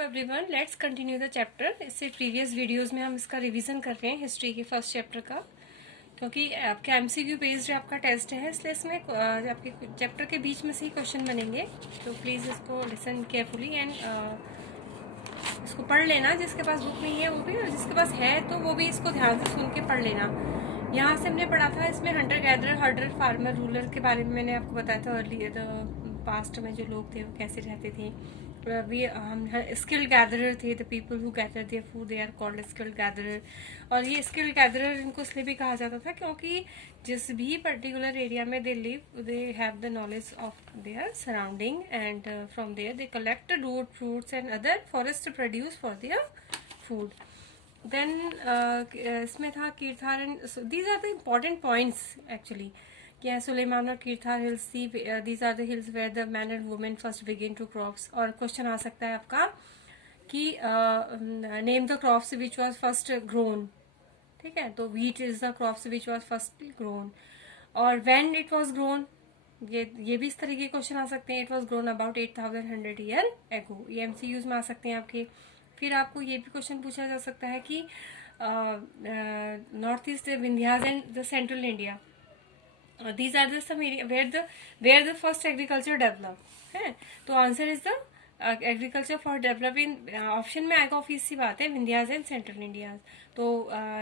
Everyone, let's continue the chapter. इससे previous videos में हम इसका रिवीजन कर रहे हैं हिस्ट्री के फर्स्ट चैप्टर का, क्योंकि आपके एमसीक्यू बेस्ड आपका टेस्ट है, इसलिए इसमें आपके चैप्टर के बीच में से ही क्वेश्चन बनेंगे। तो प्लीज़ इसको लिसन केयरफुली एंड इसको पढ़ लेना। जिसके पास बुक नहीं है वो भी, और जिसके पास है तो वो भी इसको ध्यान से सुन के पढ़ लेना। यहाँ से हमने पढ़ा था, इसमें हंटर गैदरर, हर्डर, फार्मर, रूलर के बारे में मैंने आपको बताया था अर्ली पास्ट में जो लोग थे वो कैसे रहते थे। हम स्किल्ड गैदरर थे, the people who gather their food, they are called skilled gatherer. और ये स्किल्ड गैदरर इनको इसलिए भी कहा जाता था क्योंकि जिस भी पर्टिकुलर एरिया में they live, they have the knowledge of their surrounding and from there they collect root, fruits and other forest produce for their food. Then इसमें था Kirthar and these are the important points actually. क्या सुलेमान और Kirthar hills थी, these are the hills where the man and women first begin to crops. और question आ सकता है आपका कि name the crops which was first grown. ठीक है, तो wheat is the crops which was first grown. और व्हेन इट वॉज ग्रोन, ये भी इस तरीके के क्वेश्चन आ सकते हैं। It was grown about 8100 year ago. ये एमसीक्यूज में आ सकते हैं आपके। फिर आपको ये भी क्वेश्चन पूछा जा सकता है कि north east Vindhyas and the central India, these are the some area where the first agriculture developed है। तो answer is the agriculture for develop in option में आएगा। ऑफिस सी बात है, विंध्याज एंड सेंट्रल इंडिया। तो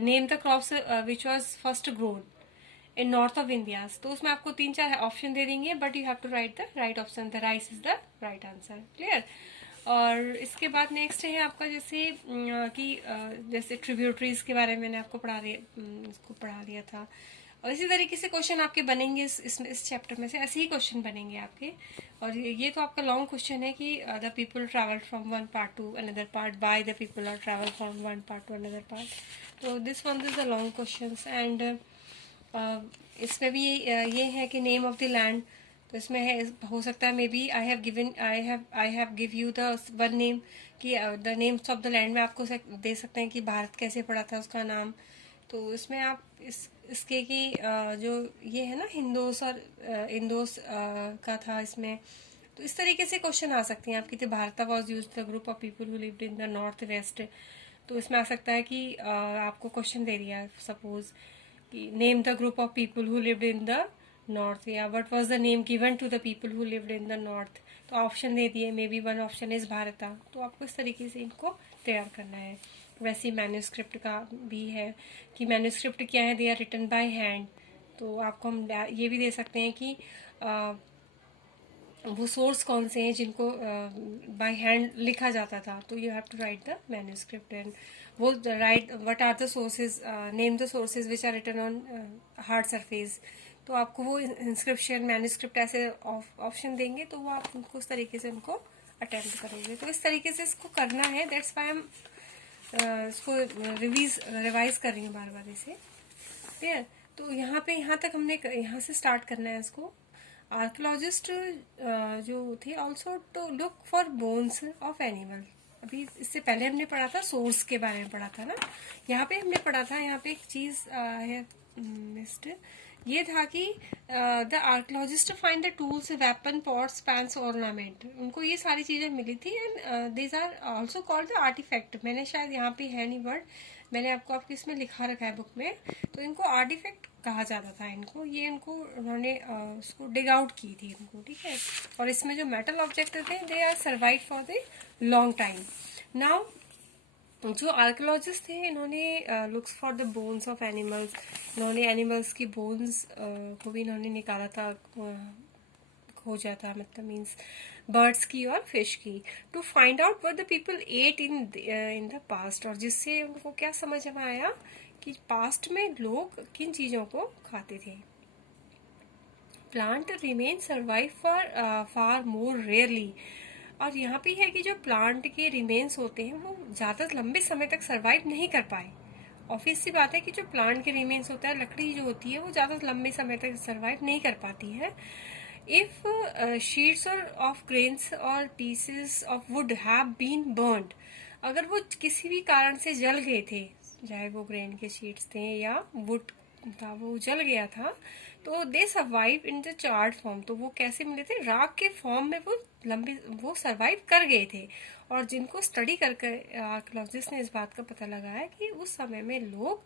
name the crops which was first grown in north of India's. तो उसमें आपको 3-4 ऑप्शन दे देंगे, but you have to write the right option. The rice is the right answer. Clear. और इसके बाद नेक्स्ट है आपका जैसे कि जैसे ट्रिब्यूटरीज के बारे में मैंने आपको इसको पढ़ा दिया था। और इसी तरीके से क्वेश्चन आपके बनेंगे इस चैप्टर में से, ऐसे ही क्वेश्चन बनेंगे आपके। और ये तो आपका लॉन्ग क्वेश्चन है कि the people travel from one part to another part, by the people are travel from one part to another part. तो this one is the long question. And इसमें भी ये है कि नेम ऑफ द लैंड। तो इसमें है, हो सकता है may be I have give you the one name कि the names of the land में आपको दे सकते हैं कि भारत कैसे पड़ा था उसका नाम। तो इसमें आप इसके कि जो ये है ना हिंदोस और इंदोस का था इसमें। तो इस तरीके से क्वेश्चन आ सकते हैं आपकी। तो Bharat was use the group of people who lived in the north west. तो इसमें आ सकता है कि आपको क्वेश्चन दे दिया है सपोज कि name the group of people who lived in the north, या what was the name given to the people who lived in the north. तो ऑप्शन दे दिए, may be one option is Bharata. तो आपको इस तरीके से इनको तैयार करना है। वैसे ही मैन्यूस्क्रिप्ट का भी है कि मैन्यूस्क्रिप्ट क्या है, they are written by hand. तो आपको हम ये भी दे सकते हैं कि वो सोर्स कौन से हैं जिनको बाय हैंड लिखा जाता था। तो you have to write the manuscript and वो write what are the sources, name the sources which are written on hard surface. तो आपको वो इंस्क्रिप्शन मैन्यूस्क्रिप्ट ऐसे ऑप्शन देंगे, तो वो आप उनको उस तरीके से उनको अटेम्प्ट करोगे। तो इस तरीके से इसको करना है। दैट्स व्हाई हम इसको रिवाइज कर रही हूँ बार बार इसे। क्लियर। तो यहाँ तक हमने यहाँ से स्टार्ट करना है इसको। आर्कियोलॉजिस्ट जो थे also to look for bones of animal. अभी इससे पहले हमने पढ़ा था सोर्स के बारे में पढ़ा था ना। यहाँ पे हमने पढ़ा था, यहाँ पे एक चीज है मिस्ड, ये था कि the archaeologist find the tools, weapon, pots, pans, ornament. उनको ये सारी चीजें मिली थी and these are also called the artefact. मैंने शायद यहाँ पे है नहीं वर्ड, मैंने आपको इसमें लिखा रखा है बुक में। तो इनको आर्टिफैक्ट कहा जाता था इनको। ये इनको उन्होंने उसको डिग आउट की थी इनको। ठीक है। और इसमें जो मेटल ऑब्जेक्ट थे they are survive for the long time. Now जो आर्कियोलॉजिस्ट थे इन्होंने looks for the bones of animals, इन्होंने एनिमल्स की बोन्स को भी इन्होंने निकाला था, खोजा था, मतलब मीन्स बर्ड्स की और फिश की, to find out what the people ate in the past. और जिससे उनको क्या समझ में आया कि पास्ट में लोग किन चीजों को खाते थे। Plant remain survive for far more rarely. और यहाँ पे है कि जो प्लांट के रिमेन्स होते हैं वो ज़्यादा लंबे समय तक सर्वाइव नहीं कर पाए। ऑब्वियस सी बात है कि जो प्लांट के रिमेन्स होता है, लकड़ी जो होती है, वो ज़्यादा लंबे समय तक सर्वाइव नहीं कर पाती है। इफ शीट्स ऑफ ग्रेन्स और pieces of wood have been burned, अगर वो किसी भी कारण से जल गए थे, चाहे वो ग्रेन के शीट्स थे या वुड था वो जल गया था, तो they survive in the charred form. तो वो कैसे मिले थे? राख के फॉर्म में वो सर्वाइव कर गए थे। और जिनको स्टडी करके आर्कियोलॉजिस्ट ने इस बात का पता लगाया कि उस समय में लोग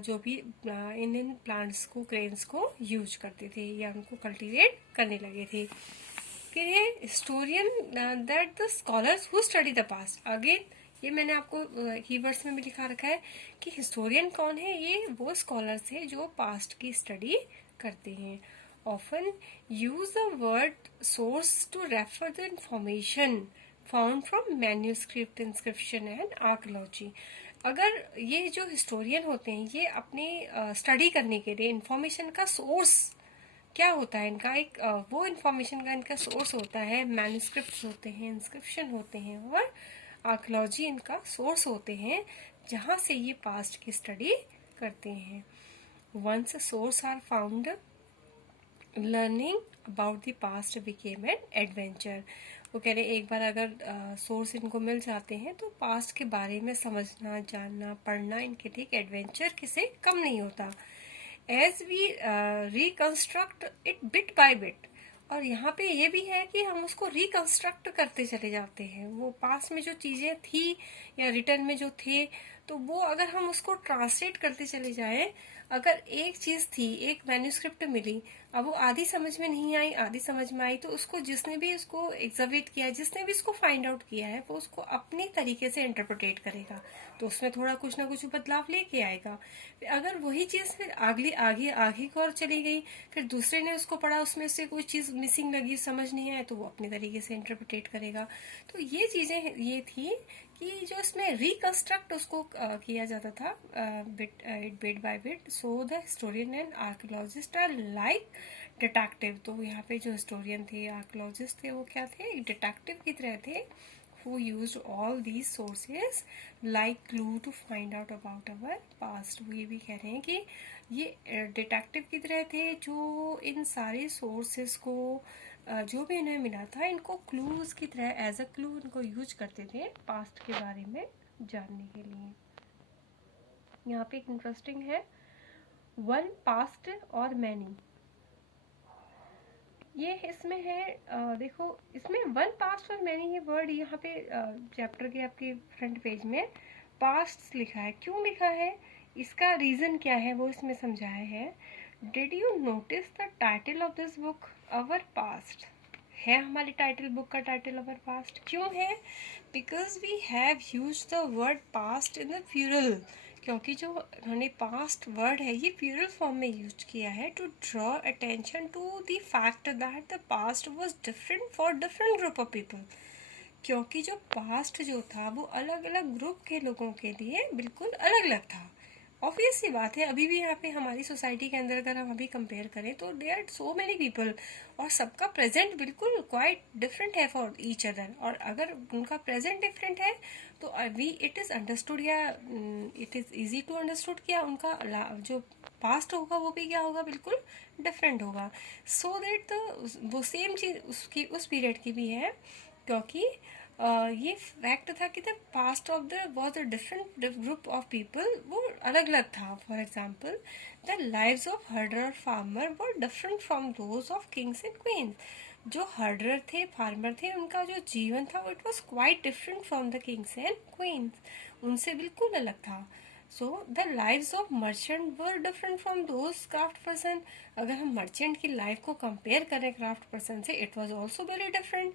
जो भी इन प्लांट्स को, क्रेन्स को यूज करते थे या उनको कल्टीवेट करने लगे थे। फिर है historian that the scholars who study the past. Again ये मैंने आपको कीवर्ड्स में भी लिखा रखा है कि हिस्टोरियन कौन है। ये वो स्कॉलर्स है जो पास्ट की स्टडी करते हैं। Often use the word source to refer the information found from manuscript, inscription and archaeology. अगर ये जो हिस्टोरियन होते हैं ये अपने स्टडी करने के लिए इंफॉर्मेशन का सोर्स क्या होता है, इनका एक वो इंफॉर्मेशन का इनका सोर्स होता है, मैन्यूस्क्रिप्ट्स होते हैं, इंस्क्रिप्शन होते हैं और आर्कियोलॉजी इनका सोर्स होते हैं जहाँ से ये पास्ट की स्टडी करते हैं। Once source are found, learning about the past became an adventure. वो कह रहे एक बार अगर सोर्स इनको मिल जाते हैं तो पास्ट के बारे में समझना, जानना, पढ़ना इनके लिए एक एडवेंचर किसे कम नहीं होता। As we reconstruct it bit by bit. और यहाँ पे ये भी है कि हम उसको रिकंस्ट्रक्ट करते चले जाते हैं। वो पास में जो चीजें थी या रिटर्न में जो थे, तो वो अगर हम उसको ट्रांसलेट करते चले जाएं, अगर एक चीज थी, एक मैन्यूस्क्रिप्ट मिली, अब वो आधी समझ में नहीं आई, आधी समझ में आई, तो उसको जिसने भी उसको एग्जामिट किया, जिसने भी इसको फाइंड आउट किया है, वो उसको अपने तरीके से इंटरप्रिटेट करेगा, तो उसमें थोड़ा कुछ ना कुछ बदलाव लेके आएगा। अगर वही चीज फिर आगे आगे आगे की ओर चली गई, फिर दूसरे ने उसको पढ़ा, उसमें से कोई चीज मिसिंग लगी, समझ नहीं आया, तो वो अपने तरीके से इंटरप्रिटेट करेगा। तो ये चीजें ये थी कि जो इसमें रिकंस्ट्रक्ट उसको किया जाता था bit by bit. So the historian and archaeologist are like detective. तो यहाँ पे जो हिस्टोरियन थे, आर्कियोलॉजिस्ट थे, वो क्या थे? एक डिटेक्टिव की तरह थे। who used all these sources like clue to find out about our past। वो ये भी कह रहे हैं कि ये डिटेक्टिव की तरह थे जो इन सारे सोर्सेस को जो भी इन्हें मिला था इनको क्लूज की तरह, एज अ क्लू इनको यूज करते थे पास्ट के बारे में जानने के लिए। यहाँ पे एक इंटरेस्टिंग है, वन पास्ट और मैनी। ये इसमें है देखो इसमें वन पास्ट और मैनी ये वर्ड यहाँ पे चैप्टर के आपके फ्रंट पेज में पास्ट लिखा है। क्यों लिखा है, इसका रीजन क्या है, वो इसमें समझाया है। Did you notice the title of this book our past? है हमारी टाइटल, बुक का टाइटल अवर पास्ट। क्यों है? Because we have use the word past in the plural. क्योंकि जो उन्होंने पास्ट वर्ड है ये प्लूरल फॉर्म में यूज किया है to draw attention to the fact that the past was different for different group of people. क्योंकि जो पास्ट जो था वो अलग अलग ग्रुप के लोगों के लिए बिल्कुल अलग अलग था। ऑब्वियस सी बात है, अभी भी यहाँ पे हमारी सोसाइटी के अंदर अगर हम अभी कंपेयर करें तो there are so many people और सबका प्रेजेंट बिल्कुल क्वाइट डिफरेंट है फॉर ईच अदर। और अगर उनका प्रेजेंट डिफरेंट है तो अभी इट इज अंडरस्टूड या it is easy to understood किया उनका जो पास्ट होगा वो भी क्या होगा, बिल्कुल डिफरेंट होगा। सो दैट वो सेम चीज उसकी उस पीरियड की भी है, क्योंकि ये फैक्ट था कि the past of the was a different group of people, वो अलग अलग था। For example the lives of herder और farmer were different from those of kings and queens. जो हर्डर थे, फार्मर थे, उनका जो जीवन था वो it was quite different from the Kings and queen's, उनसे बिल्कुल अलग था। So the lives of merchant were different from those craft person. अगर हम मर्चेंट की लाइफ को कंपेयर करें क्राफ्ट पर्सन से, it was also very different.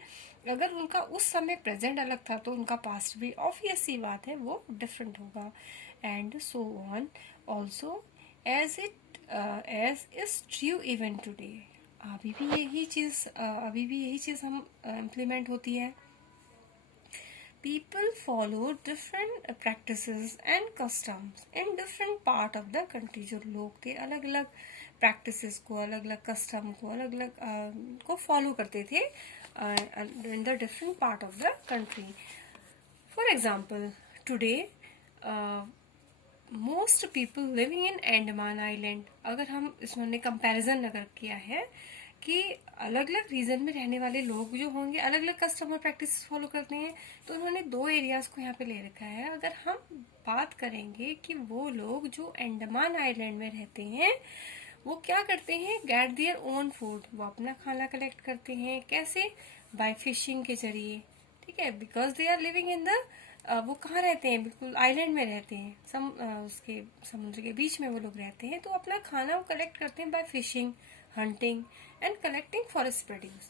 अगर उनका उस समय प्रेजेंट अलग था तो उनका पास्ट भी ऑब्वियस सी बात है वो डिफरेंट होगा। And so on also as is true even today. अभी भी यही चीज हम इम्प्लीमेंट होती है। People follow different practices and customs in different part of the country। जो लोग थे अलग अलग practices को, अलग अलग custom को, अलग अलग को follow करते थे in the different part of the country। For example, today most people living in Andaman Island। अगर हम इसमें comparison अगर किया है कि अलग अलग रीजन में रहने वाले लोग जो होंगे अलग अलग कस्टमर प्रैक्टिस फॉलो करते हैं, तो उन्होंने दो एरियाज को यहाँ पे ले रखा है। अगर हम बात करेंगे कि वो लोग जो अंडमान आइलैंड में रहते हैं वो क्या करते हैं, गेट देयर ओन फूड, वो अपना खाना कलेक्ट करते हैं। कैसे? बाय फिशिंग के जरिए, ठीक है, because they are living in the, वो कहाँ रहते हैं, बिल्कुल आइलैंड में रहते हैं, उसके समुद्र के बीच में वो लोग रहते हैं। तो अपना खाना वो कलेक्ट करते हैं by fishing, hunting and collecting forest produce,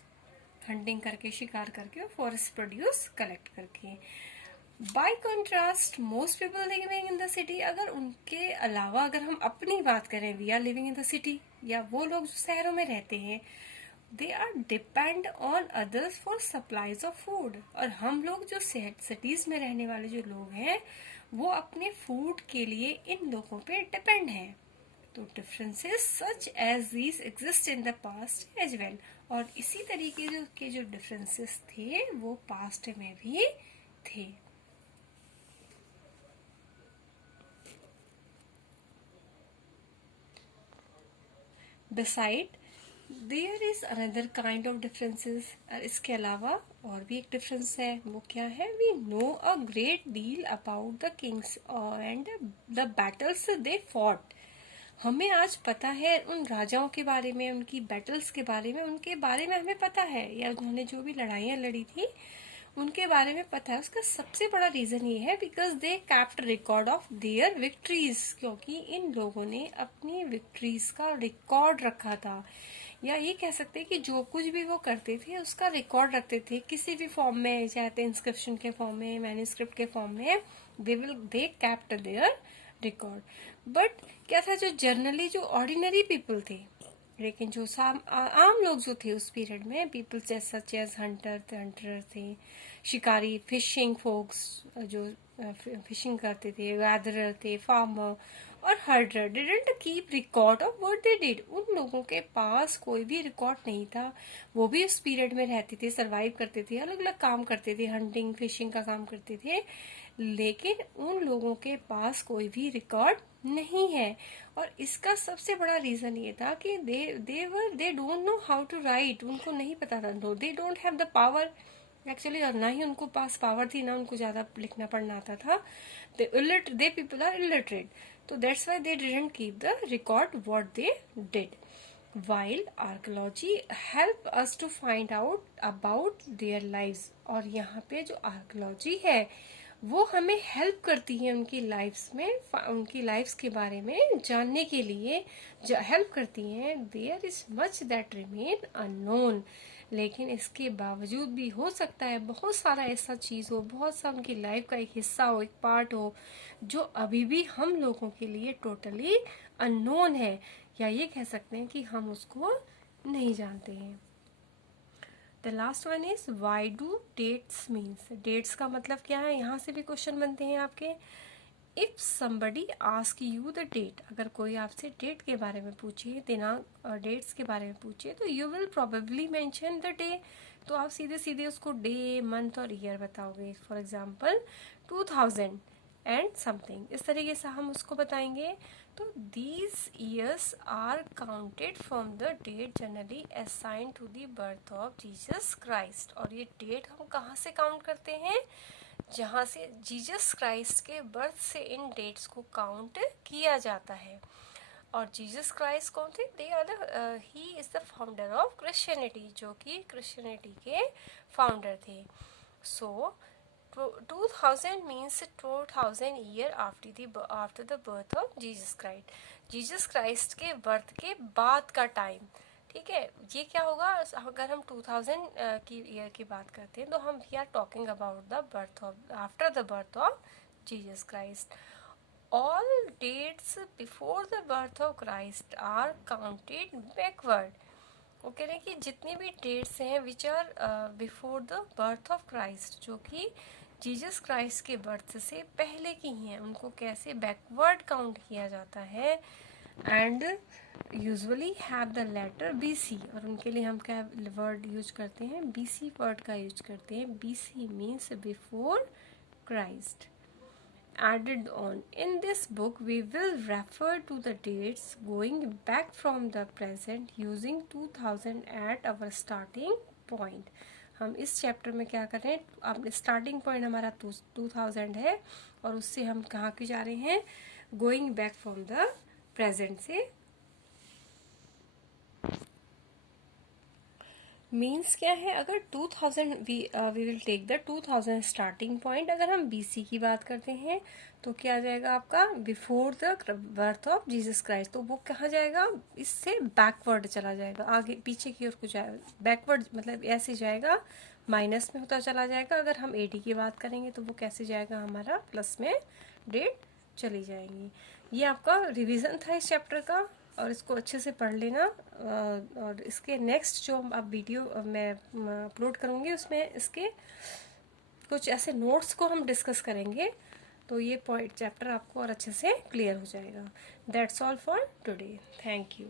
hunting करके, शिकार करके और फॉरेस्ट प्रोड्यूस कलेक्ट करके। By contrast most people living in the city, अगर उनके अलावा अगर हम अपनी बात करें, we are living in the city, या वो लोग जो शहरों में रहते हैं, they are depend on others for supplies of food. और हम लोग जो सिटीज में रहने वाले जो लोग हैं वो अपने फूड के लिए इन लोगों पे डिपेंड हैं। तो differences such as these exist in the past as well, और इसी तरीके के जो डिफरेंसेस थे वो पास्ट में भी थे। Beside, there is another kind of differences, और इसके अलावा और भी एक डिफरेंस है। वो क्या है? We know a great deal about the kings and the battles they fought. हमें आज पता है उन राजाओं के बारे में, उनकी बैटल्स के बारे में, उनके बारे में हमें पता है, या उन्होंने जो भी लड़ाइयाँ लड़ी थी उनके बारे में पता है। उसका सबसे बड़ा रीजन ये है because they kept record of their victories, क्योंकि इन लोगों ने अपनी विक्ट्रीज का रिकॉर्ड रखा था, या ये कह सकते हैं कि जो कुछ भी वो करते थे उसका रिकॉर्ड रखते थे किसी भी फॉर्म में, चाहे इंस्क्रिप्शन के फॉर्म में, मैन्युस्क्रिप्ट के फॉर्म में, they kept their record. But क्या था, जो जनरली जो ऑर्डिनरी पीपल थे, लेकिन जो आम लोग जो थे उस पीरियड में, पीपल सच एज हंटर थे, शिकारी, फिशिंग फोक्स जो फिशिंग करते थे, गैदरर थे, फार्मर और हर्डर, didn't keep record of what they did. उन लोगों के पास कोई भी रिकॉर्ड नहीं था। वो भी उस पीरियड में रहते थे, सरवाइव करते थे, अलग अलग काम करते थे, हंटिंग फिशिंग का काम करते थे, लेकिन उन लोगों के पास कोई भी रिकॉर्ड नहीं है। और इसका सबसे बड़ा रीजन ये था कि they don't know how to write, उनको नहीं पता था, they don't have the power actually, और ना ही उनको पास पावर थी, ना उनको ज्यादा लिखना पढ़ना आता था। दे पीपल आर इलिटरेट, तो that's why they didn't keep the record what they did. While archaeology help us to find out about their lives, और यहाँ पे जो आर्कोलॉजी है वो हमें हेल्प करती है उनकी लाइफ्स में, उनकी लाइफ्स के बारे में जानने के लिए हेल्प करती हैं। There is much that remain unknown, लेकिन इसके बावजूद भी हो सकता है बहुत सारा ऐसा चीज हो, बहुत सा उनकी लाइफ का एक हिस्सा हो, एक पार्ट हो, जो अभी भी हम लोगों के लिए टोटली अननोन है, या ये कह सकते हैं कि हम उसको नहीं जानते हैं। The last one is why do dates means, dates का मतलब क्या है, यहाँ से भी क्वेश्चन बनते हैं आपके। If somebody ask you the date, अगर कोई आपसे डेट के बारे में पूछे, दिनांक और डेट्स के बारे में पूछे, तो you will probably mention the day, तो आप सीधे सीधे उसको डे, मंथ और ईयर बताओगे। फॉर एग्जाम्पल 2000 एंड समथिंग, इस तरीके से हम उसको बताएंगे। तो these years are counted from the date generally assign to the birth of Jesus Christ, और ये डेट हम कहाँ से काउंट करते हैं, जहाँ से जीसस क्राइस्ट के बर्थ से इन डेट्स को काउंट किया जाता है। और जीसस क्राइस्ट कौन थे? They are he is the founder of Christianity, जो कि क्रिश्चियनिटी के फाउंडर थे। So 2000 means 2000 year after the birth of Jesus Christ, Jesus Christ के बर्थ के बाद का टाइम, ठीक है। ये क्या होगा, अगर हम 2000 की ईयर की बात करते हैं तो हम we are talking about the birth of, after the birth of Jesus Christ. All dates before the birth of Christ are counted backward, वो कह रहे हैं कि जितनी भी डेट्स हैं which are before the birth of Christ, जो कि जीसस क्राइस्ट के बर्थ से पहले की हैं, उनको कैसे बैकवर्ड काउंट किया जाता है। And usually have the letter BC, और उनके लिए हम क्या वर्ड यूज करते हैं, BC वर्ड का यूज करते हैं। BC means before Christ. added on. In this book, we will refer to the dates going back from the present using 2000 at our starting point. हम इस चैप्टर में क्या कर रहे हैं, अब स्टार्टिंग पॉइंट हमारा 2000 है और उससे हम कहाँ की जा रहे हैं, going back from the present से। मीन्स क्या है, अगर 2000 we will take the 2000 starting point. अगर हम बीसी की बात करते हैं तो क्या आ जाएगा आपका, before the birth of Jesus Christ. तो वो कहाँ जाएगा, इससे बैकवर्ड चला जाएगा, आगे पीछे की ओर कुछ बैकवर्ड, मतलब ऐसे जाएगा, माइनस में होता चला जाएगा। अगर हम एडी की बात करेंगे तो वो कैसे जाएगा, हमारा प्लस में डेट चली जाएंगी। ये आपका रिवीजन था इस चैप्टर का, और इसको अच्छे से पढ़ लेना। और इसके नेक्स्ट जो अब वीडियो मैं अपलोड करूँगी उसमें इसके कुछ ऐसे नोट्स को हम डिस्कस करेंगे, तो ये पॉइंट चैप्टर आपको और अच्छे से क्लियर हो जाएगा। That's all for today, thank you.